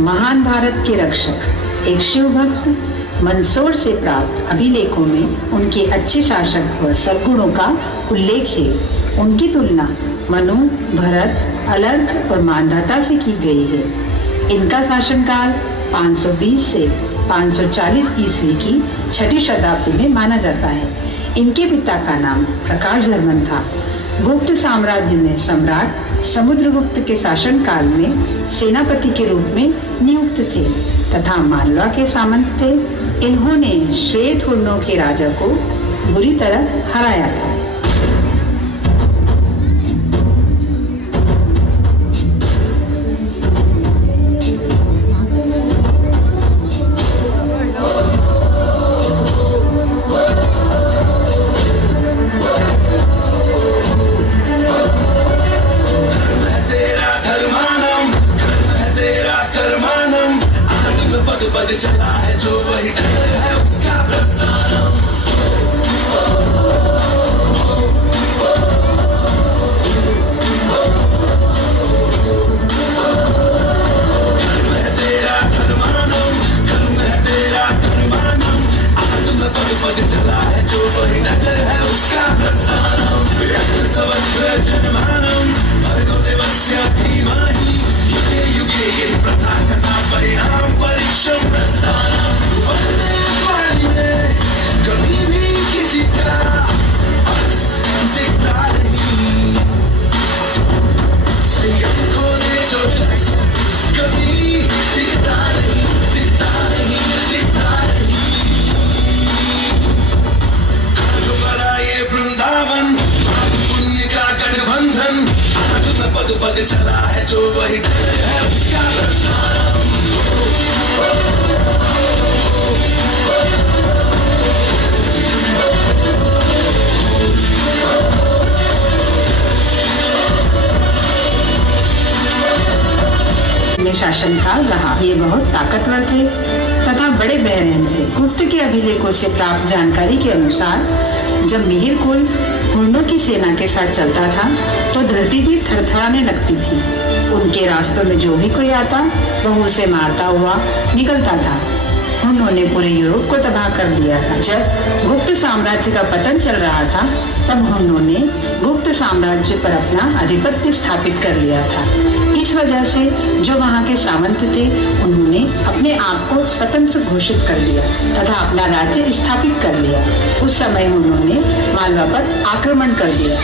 महान भारत के रक्षक एक शिव भक्त मंदसौर से प्राप्त अभिलेखों में उनके अच्छे शासक व सद्गुणों का उल्लेख है। उनकी तुलना मनु, भरत, अलर्क और मांधाता से की गई है। इनका शासनकाल 520 से 540 ईस्वी की छठी शताब्दी में माना जाता है। इनके पिता का नाम प्रकाशधर्मन था। गुप्त साम्राज्य में सम्राट समुद्रगुप्त के शासनकाल में सेनापति के रूप में नियुक्त थे तथा मालवा के सामंत थे। इन्होंने श्वेत हुर्णों के राजा को बुरी तरह हराया था। पग चला है जो वही डगर है उसका प्रस्थानम। कर्म है तेरा कर्मानम, कर्म है तेरा कर्मानम। आग में पग पग चला है जो वही डगर है उसका प्रस्थानम। यज्ञ सवज्र जन्मानम भर्गो देवस्य धीमहि युगे युगे ये प्रथा कथा परिणाम परीक्षम प्रस्थानम। कभी भी किसी का अक्स दिखता नहीं, संयम खोने जो शख्स कभी दिखता नहीं, दिखता नहीं, दिखता नहीं। जो बड़ा ये वृंदावन पाप पुण्य का गठबंधन, आग में पग पग चला है जो वही डगर है उसका प्रस्थानम। शासनकाल रहा। ये बहुत ताकतवर थे तथा बड़े बहरहम थे। गुप्त के अभिलेखों से प्राप्त जानकारी के अनुसार जब मिहिर कुल हुर्णों की सेना के साथ चलता था तो धरती भी थरथराने लगती थी। उनके रास्तों में जो भी कोई आता वह उसे मारता हुआ निकलता था। उन्होंने पूरे यूरोप को तबाह कर दिया था। जब गुप्त साम्राज्य का पतन चल रहा था तब उन्होंने गुप्त साम्राज्य पर अपना आधिपत्य स्थापित कर लिया था। इस वजह से जो वहाँ के सामंत थे उन्होंने अपने आप को स्वतंत्र घोषित कर दिया तथा अपना राज्य स्थापित कर लिया। उस समय उन्होंने मालवा पर आक्रमण कर दिया।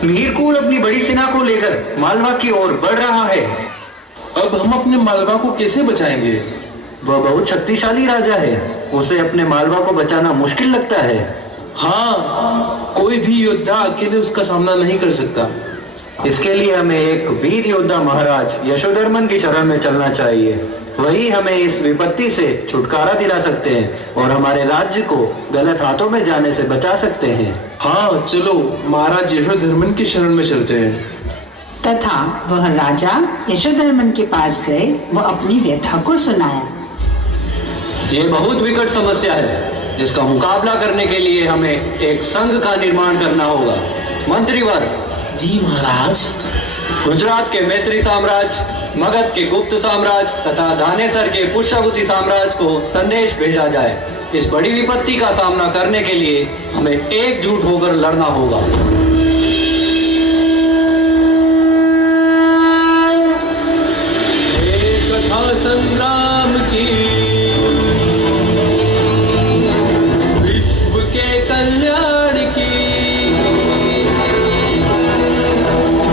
मिहिरकुल अपनी बड़ी सेना को लेकर मालवा की ओर बढ़ रहा है। अब हम अपने मालवा को कैसे बचाएंगे? वह बहुत शक्तिशाली राजा है, उसे अपने मालवा को बचाना मुश्किल लगता है। हाँ, कोई भी योद्धा अकेले उसका सामना नहीं कर सकता। इसके लिए हमें एक वीर योद्धा महाराज यशोधर्मन की शरण में चलना चाहिए। वही हमें इस विपत्ति से छुटकारा दिला सकते हैं और हमारे राज्य को गलत हाथों में जाने से बचा सकते हैं। हाँ चलो महाराज यशोधर्मन की शरण में चलते हैं। तथा वह राजा यशोधर्मन के पास गए, वह अपनी व्यथा को सुनाया। ये बहुत विकट समस्या है, इसका मुकाबला करने के लिए हमें एक संघ का निर्माण करना होगा। मंत्रीवर, जी महाराज। गुजरात के मैत्री साम्राज्य, मगध के गुप्त साम्राज्य तथा धानेसर के पुष्यवती साम्राज्य को संदेश भेजा जाए। इस बड़ी विपत्ति का सामना करने के लिए हमें एकजुट होकर लड़ना होगा। एक कथा संग्राम की, विश्व के कल्याण की,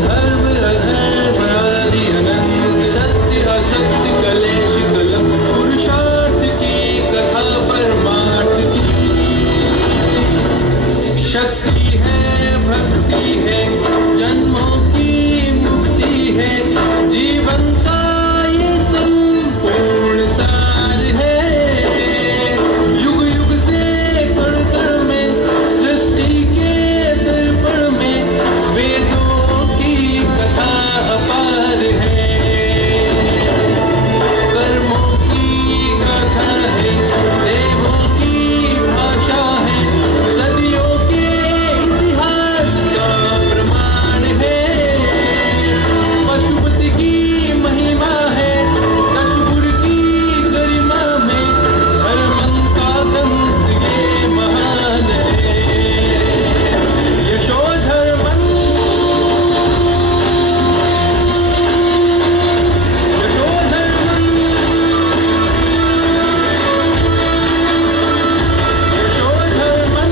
धर्म अधर्म आदि अनंत, सत्य असत्य कलेश कलम, पुरुषार्थ की कथा परमार्थ की। शक्ति है, भक्ति है, जन्मों की मुक्ति है, जीवन का ये संपूर्ण सार है। युग युग से कण कण में, सृष्टि के दर्पण में, वेदों की कथा अपार है। कर्मों की गाथा है, देवों की भाषा है, सदियों के इतिहास का प्रमाण है। पशुपति की महिमा है, दशपुर की गरिमा में, धर्मं का ग्रंथ ये महान है। यशोधर्मं, यशोधर्मं, यशोधर्मं,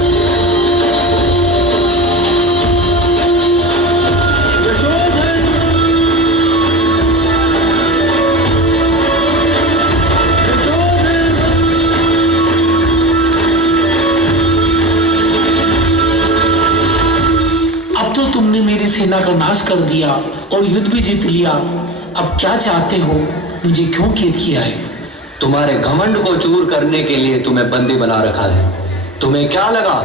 अब तो तुमने मेरी सेना का नाश कर दिया और युद्ध भी जीत लिया। अब क्या चाहते हो? मुझे क्यों कैद किया है? तुम्हारे घमंड को चूर करने के लिए तुम्हें बंदी बना रखा है। तुम्हें क्या लगा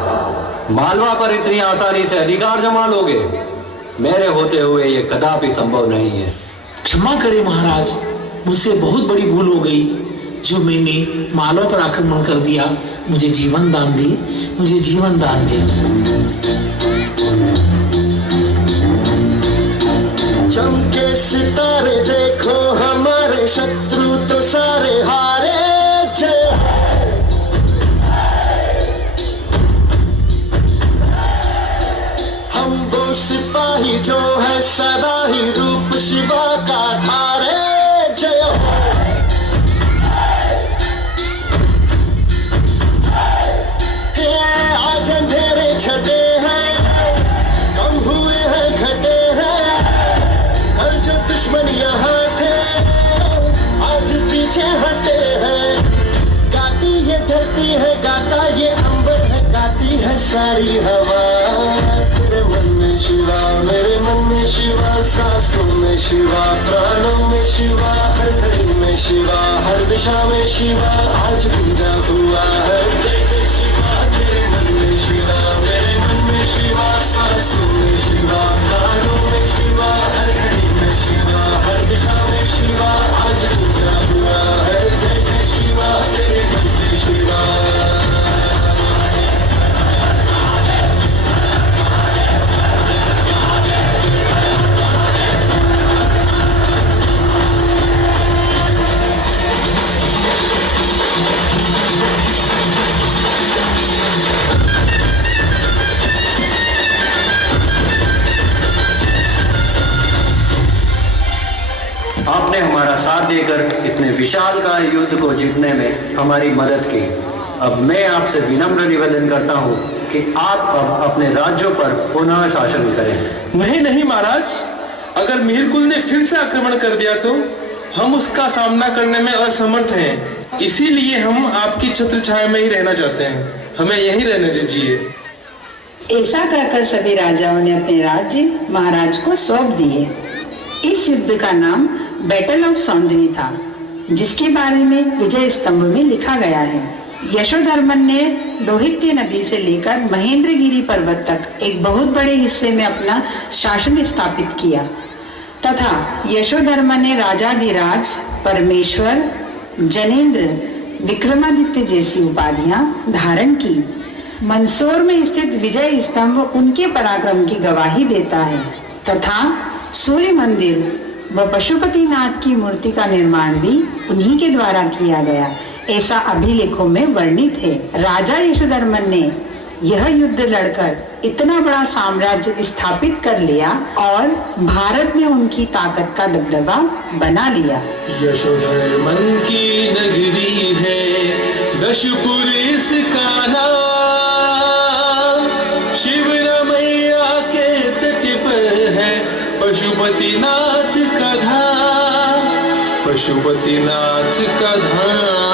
मालवा पर इतनी आसानी से अधिकार जमा लोगे? मेरे होते हुए ये कदापि संभव नहीं है। क्षमा करें महाराज, मुझसे बहुत बड़ी भूल हो गई जो मैंने मालवा पर आक्रमण कर दिया। मुझे जीवन दान दे, मुझे जीवन दान दे। चमके सितारे देखो, हमारे शत्रु तो सारे हारे। जय हम वो सिपाही जो है सदा ही रूप शिवा का धारे। जय आज अंधेरे छटे हैं, कम हुए हैं घटे हैं, कल जो दुश्मन यहाँ थे आज पीछे हटे हैं। गाती ये धरती है, गाता ये अंबर है, गाती है सारी हवा। तेरे मन में शिवा, मेरे मन में शिवा, सांसों में शिवा, प्राणों में शिवा, हर घड़ी में शिवा, हर दिशा में शिवा आज पूजा हुआ है। जय जय शिवा, तेरे मन में शिवा, मेरे मन में शिवा, सांसों में शिवा, प्राणों में शिवा, हर घड़ी में शिवा, हर दिशा में शिवा आज पूजा हुआ है। जय जय शिवा, तेरे मन में शिवा। आपने हमारा साथ देकर इतने विशालकाय युद्ध को जीतने में हमारी मदद की। अब मैं आपसे विनम्र निवेदन करता हूँ कि आप अब अपने राज्यों पर पुनः शासन करें। नहीं नहीं महाराज, अगर मिहिरकुल ने फिर से आक्रमण कर दिया तो हम उसका सामना करने में असमर्थ हैं। इसीलिए हम आपकी छत्र छाया में ही रहना चाहते हैं। हमें यहीं रहने दीजिए। ऐसा कहकर सभी राजाओं ने अपने राज्य महाराज को सौंप दिए। इस युद्ध का नाम बैटल ऑफ सौंदनी था, जिसके बारे में विजय स्तंभ में लिखा गया है। यशोधर्मन ने लोहित्य नदी से लेकर महेंद्रगिरी पर्वत तक एक बहुत बड़े हिस्से में अपना शासन स्थापित किया तथा यशोधर्मन ने राजाधिराज, परमेश्वर, जनेंद्र, विक्रमादित्य जैसी उपाधियां धारण की। मंदसौर में स्थित विजय स्तंभ उनके पराक्रम की गवाही देता है तथा सूर्य मंदिर व पशुपतिनाथ की मूर्ति का निर्माण भी उन्हीं के द्वारा किया गया, ऐसा अभिलेखों में वर्णित है। राजा यशोधर्मन ने यह युद्ध लड़कर इतना बड़ा साम्राज्य स्थापित कर लिया और भारत में उनकी ताकत का दबदबा बना लिया। यशोधर्मन की नगरी है दशपुर इसका नाम, शिवना मैया के तट पर है पशुपतिनाथ का धाम, पशुपतिनाथ का धाम।